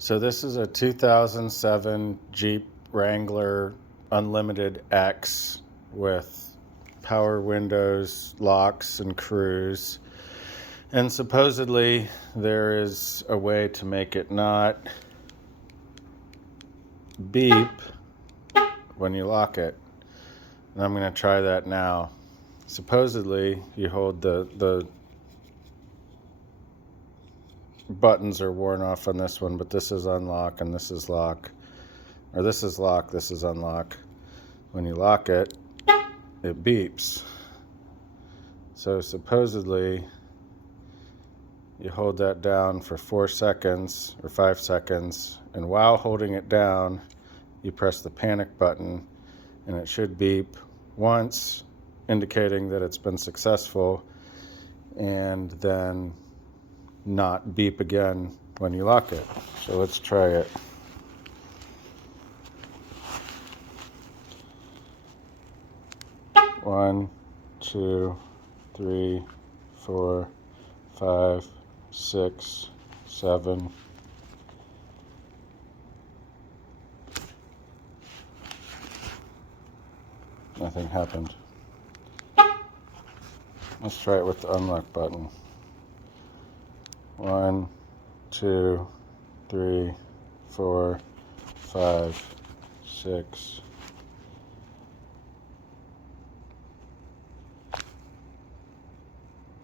So this is a 2007 Jeep Wrangler Unlimited X with power windows, locks, and cruise. And supposedly there is a way to make it not beep when you lock it. And I'm going to try that now. Supposedly you hold the buttons are worn off on this one, but this is unlock and this is lock. Or this is lock, this is unlock. When you lock it, it beeps. So supposedly you hold that down for 4 seconds or 5 seconds, and while holding it down, you press the panic button and it should beep once, indicating that it's been successful, and then not beep again when you lock it. So let's try it. One, 2, 3, 4, 5, 6, 7. Nothing happened. Let's try it with the unlock button. 1, 2, 3, 4, 5, 6.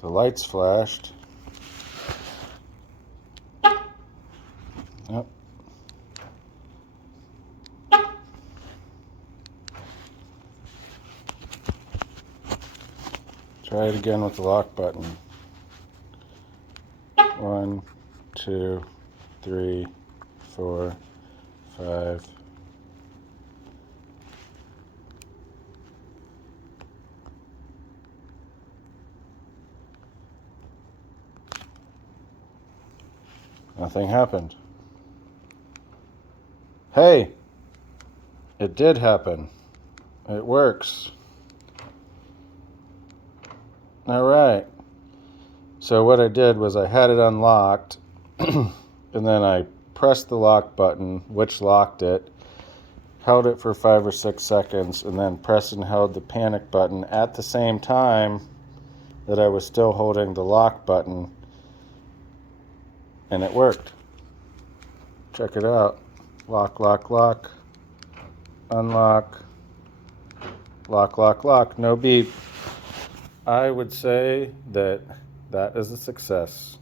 The lights flashed. Yep. Try it again with the lock button. 1, 2, 3, 4, 5. Nothing happened. Hey! It did happen. It works. Alright. So what I did was I had it unlocked, and then I pressed the lock button, which locked it, held it for 5 or 6 seconds, and then pressed and held the panic button at the same time that I was still holding the lock button, and it worked. Check it out. Lock, lock, lock. Unlock. Lock, lock, lock. No beep. I would say that is a success.